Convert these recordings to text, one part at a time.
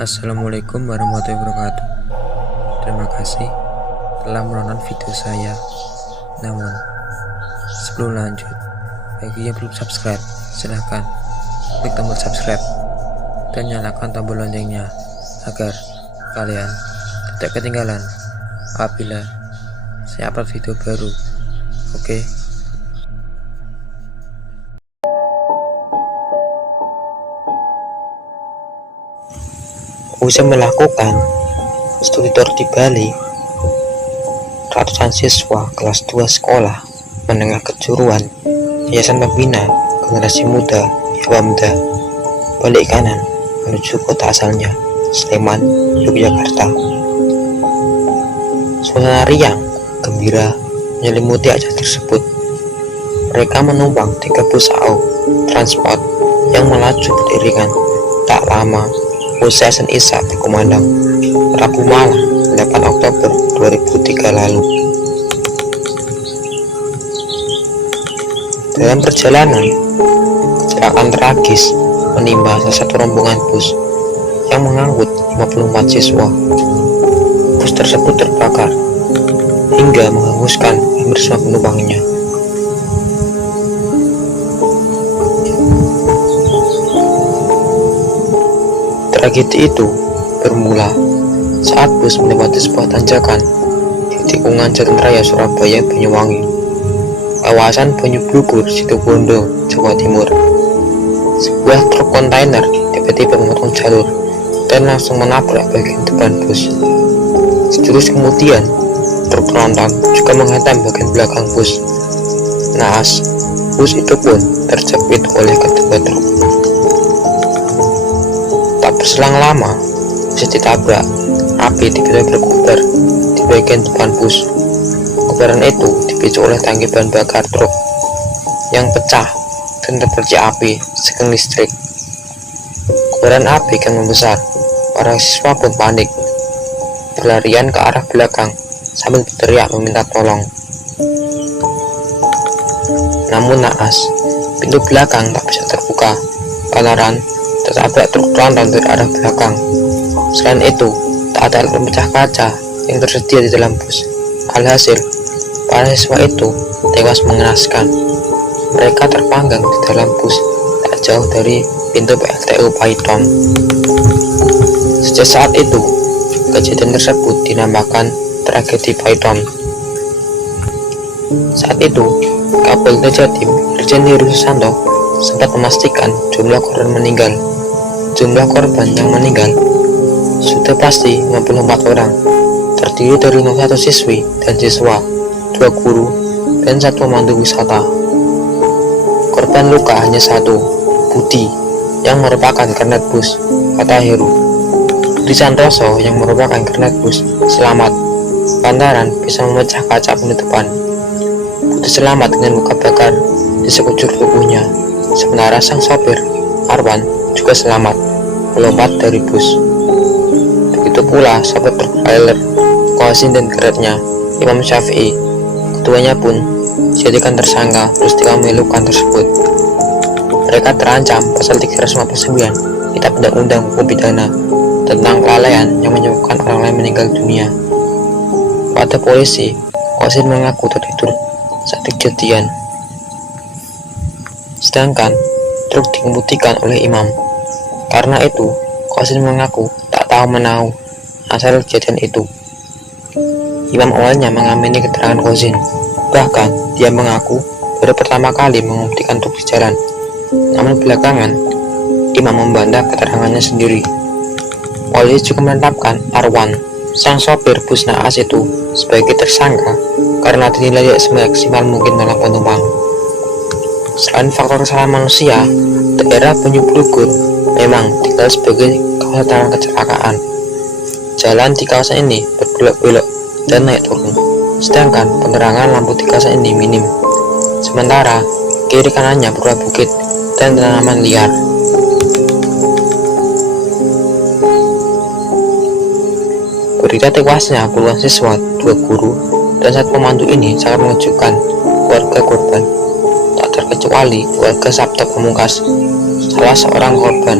Assalamualaikum warahmatullahi wabarakatuh. Terima kasih telah menonton video saya. Namun sebelum lanjut, bagi yang belum subscribe, silahkan klik tombol subscribe dan nyalakan tombol loncengnya agar kalian tidak ketinggalan apabila saya upload video baru. Oke. Usai melakukan studi tour di Bali, ratusan siswa kelas 2 sekolah menengah kejuruan Yayasan Pembina Generasi Muda Yawamda balik kanan menuju kota asalnya, Sleman, Yogyakarta. Suasana riang gembira menyelimuti acara tersebut. Mereka menumpang 3 bus AU transport yang melaju beriringan. Tak lama usai azan Isya berkumandang Rabu malam 8 Oktober 2003 lalu. Dalam perjalanan, kecelakaan tragis menimpa salah satu rombongan bus yang mengangkut 54 siswa. Bus tersebut terbakar hingga menghanguskan hampir semua penumpangnya. Tragedi itu bermula saat bus melewati sebuah tanjakan di tikungan Jalan Raya Surabaya Banyuwangi, kawasan Banyublugur, Situbondo, Jawa Timur. Sebuah truk kontainer tiba-tiba memotong jalur dan langsung menabrak bagian depan bus. Sejurus kemudian, truk tronton juga menghantam bagian belakang bus. Naas, bus itu pun terjepit oleh kedua truk. Tak berselang lama, bus ditabrak. Api tiba-tiba berkobar di bagian depan bus. Kobaran itu dipicu oleh tangki bahan bakar truk yang pecah dan terpercik api sekeng listrik. Kobaran api kan membesar. Para siswa pun panik, berlarian ke arah belakang sambil berteriak meminta tolong. Namun naas, pintu belakang tak bisa terbuka lantaran tertabrak truk tronton dari arah belakang. Selain itu, tak ada alat pemecah kaca yang tersedia di dalam bus. Alhasil, para siswa itu tewas mengenaskan. Mereka terpanggang di dalam bus tak jauh dari pintu PLTU Paiton. Sejak saat itu, kejadian tersebut dinamakan tragedi Paiton. Saat itu, Kapolda Jatim Irjen Heru Susanto sempat memastikan jumlah korban meninggal. Jumlah korban yang meninggal sudah pasti 54 orang, terdiri dari 1 siswi dan siswa, 2 guru, dan 1 pemandu wisata. Korban luka hanya 1, Budi, yang merupakan kernet bus, kata Heru. Budi Santoso yang merupakan kernet bus selamat lantaran bisa memecah kaca penutupan. Budi selamat dengan luka bakar di sekujur tubuhnya, sementara sang sopir, Arwan, juga selamat melompat dari bus. Begitu pula sopir truk trailer, Qasim dan keretnya, Imam Syafi'i. Keduanya pun dijadikan tersangka peristiwa memilukan tersebut. Mereka terancam pasal 359 Kitab Undang-Undang Hukum Pidana tentang kelalaian yang menyebabkan orang lain meninggal dunia. Pada polisi, Qasim mengaku tertidur saat kejadian, sedangkan truk dikemudikan oleh Imam. Karena itu, Qasim mengaku tak tahu menahu asal kejadian itu. Imam awalnya mengamini keterangan Qasim. Bahkan, dia mengaku baru pertama kali mengemudikan truk di jalan. Namun belakangan, Imam membantah keterangannya sendiri. Polisi juga menetapkan Arwan, sang sopir bus naas itu, sebagai tersangka karena dinilai semaksimal mungkin menolong penumpang. Selain faktor kesalahan manusia, daerah Banyublugur memang dikenal sebagai kawasan kecelakaan. Jalan di kawasan ini berbelok-belok dan naik turun, sedangkan penerangan lampu di kawasan ini minim. Sementara kiri kanannya berupa bukit dan tanaman liar. Berita tewasnya puluhan siswa, 2 guru, dan 1 pemandu ini sangat mengejutkan keluarga korban, tak terkecuali keluarga Sabto Pamungkas, salah seorang korban.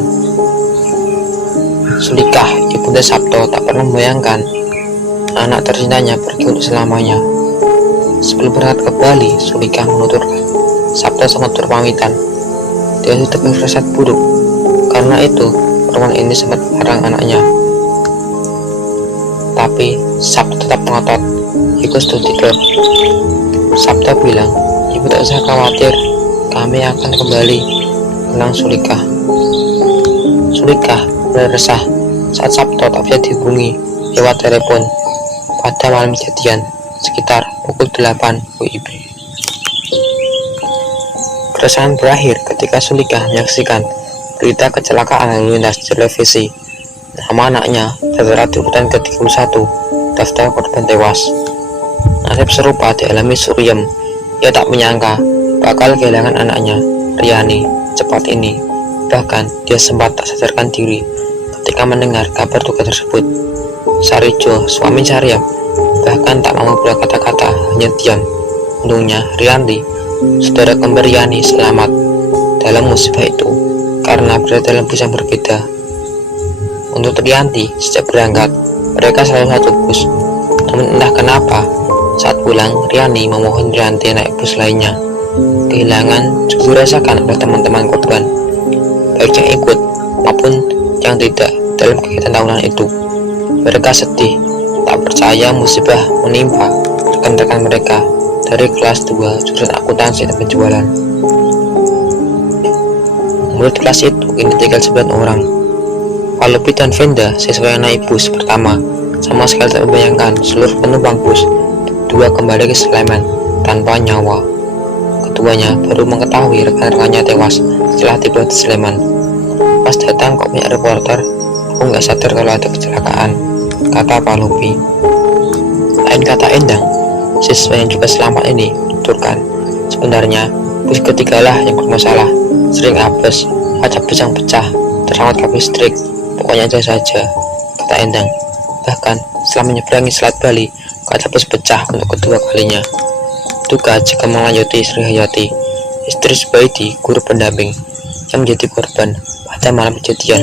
Sulikah, Ibunda Sabto tak pernah membayangkan anak tercintanya pergi untuk selamanya. Sebelum berangkat ke Bali, Sulikah menuturkan, Sabto sempat berpamitan. Dia sudah berfirasat buruk, karena itu perempuan ini sempat melarang anaknya. Tapi Sabto tetap ngotot, ikut tidur. Sabto bilang, ibu tak usah khawatir, kami akan kembali, bilang Sulikah. Sulikah mulai resah saat Sabto tak bisa dihubungi lewat telepon pada malam kejadian sekitar pukul 8 WIB. Keresahan berakhir ketika Sulikah menyaksikan berita kecelakaan lalu lintas di televisi. Nama anaknya tertera di urutan ke-31 daftar korban tewas. Nasib serupa dialami Suryem. Ia tak menyangka bakal kehilangan anaknya, Riani, cepat ini. Bahkan dia sempat tak sadarkan diri ketika mendengar kabar duka tersebut. Sarijo, suami Saryam, bahkan tak mau berkata-kata, hanya diam. Untungnya Rianti, saudara kembar Riani, selamat dalam musibah itu karena berada dalam bus yang berbeda. Untuk Rianti, sejak berangkat mereka selalu satu bus. Namun entah kenapa saat pulang Riani memohon Rianti naik bus lainnya. Kehilangan juga dirasakan oleh teman-teman korban, baik yang ikut maupun yang tidak dalam kegiatan tahunan itu. Mereka sedih, tak percaya musibah menimpa rekan-rekan mereka dari kelas 2 jurusan akuntansi dan penjualan. Murid kelas itu kini tinggal 9 orang. Walubi dan Venda, siswa yang naik bus pertama, sama sekali tak membayangkan seluruh penumpang bus dua kembali ke Sleman tanpa nyawa. Keduanya baru mengetahui rekan-rekannya tewas setelah tiba di Sleman. Pas datang kok banyak reporter, aku nggak sadar kalau ada kecelakaan, kata Walubi. Lain kata Endang, siswa yang juga selamat ini tuturkan, sebenarnya bus ketigalah yang bermasalah, sering apes, kaca bus yang pecah, tersangkut kabel listrik, pokoknya aja saja, kata Endang. Bahkan setelah menyeberangi Selat Bali, kaca bus pecah untuk kedua kalinya. Duka jika melanjuti Sri Hayati, istri Subaidi, guru pendamping yang menjadi korban pada malam kejadian.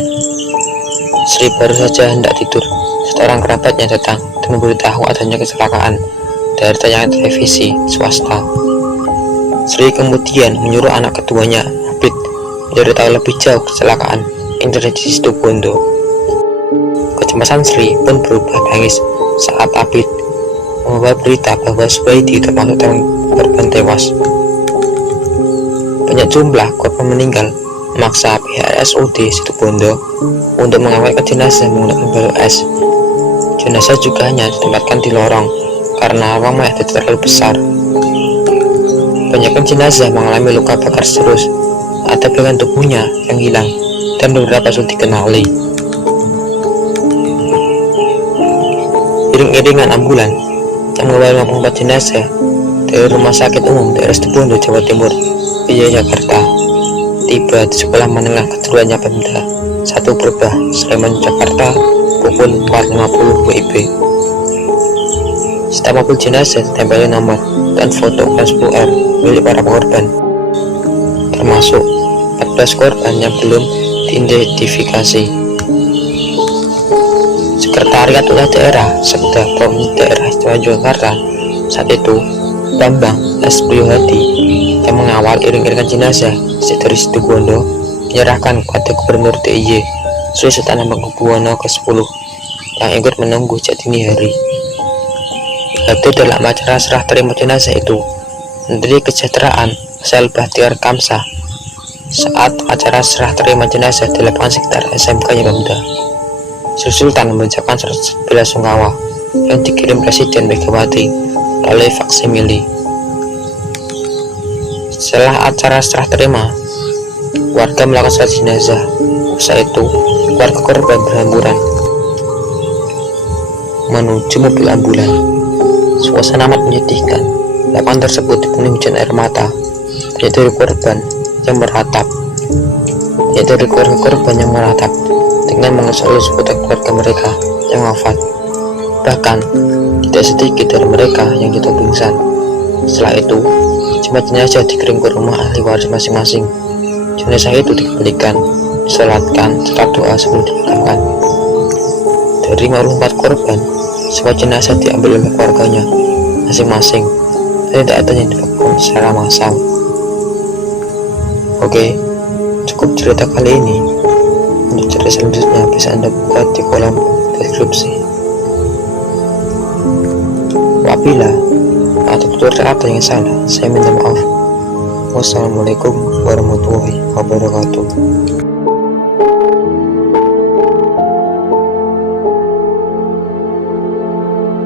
Sri baru saja hendak tidur, seorang kerabatnya datang dan memberitahu adanya kecelakaan dari tayangan televisi swasta. Sri kemudian menyuruh anak keduanya, Abid, mencari tahu lebih jauh kecelakaan yang terjadi di Situbondo. Kecemasan Sri pun berubah tangis saat Abid membawa berita bahwa Subaidi termasuk dalam korban tewas. Banyak jumlah korban meninggal memaksa pihak RSUD Situbondo untuk mengawetkan jenazah menggunakan balok es. Jenazah juga hanya ditempatkan di lorong karena ruang mayat tidak terlalu besar. Kebanyakan jenazah mengalami luka bakar serius, ada bagian tubuhnya yang hilang dan beberapa sulit dikenali. Iring-iringan ambulan yang membawa 54 jenazah dari Rumah Sakit Umum daerah Situbondo, Jawa Timur, via Jakarta, tiba di sekolah menengah kejuruannya Pemda 1 Berbah, Sleman, Jakarta pukul 4.50 WIB. Setiap mobil jenazah ditempeli nomor dan foto kelas 10R milik para korban, termasuk 14 korban yang belum diidentifikasi. Sekretariat Wilayah Daerah Sekda Provinsi Daerah Istimewa Yogyakarta saat itu, Bambang S. Priyohadi, yang mengawal iring-iringan jenazah dari Situbondo, menyerahkan kepada Gubernur DIY Sri Sultan Hamengkubuwono ke-10 yang ikut menunggu sejak dini hari. Hadir dalam acara serah terima jenazah itu Menteri Kesejahteraan Sel Bahtiar Kamsah saat acara serah terima jenazah di lapangan sekitar SMK Bamda. Sri Sultan membacakan surat belasungkawa yang dikirim Presiden Megawati melalui faksimili. Setelah acara serah terima, warga melakukan salat jenazah. Usai itu, warga korban berhamburan menuju mobil ambulan. Suasana amat menyedihkan. Lapangan tersebut dipenuhi hujan air mata. Banyak dari korban yang meratap. Banyak dari keluarga korban yang meratap dengan mengelus-elus foto keluarga mereka yang wafat. Bahkan tidak sedikit dari mereka yang jatuh pingsan. Setelah itu, jemaah jenazah dikirim ke rumah ahli waris masing-masing. Jenazah itu dikembalikan, disolatkan, serta doa sebelum dimakamkan. Dari 54 korban, semua jenazah diambil oleh keluarganya masing-masing dan tidak ada yang dilakukan secara massal. Oke, cukup cerita kali ini. Untuk cerita selanjutnya bisa Anda buka di kolom deskripsi. Apabila atau tutur ada yang salah, saya minta maaf. Wassalamualaikum warahmatullahi wabarakatuh.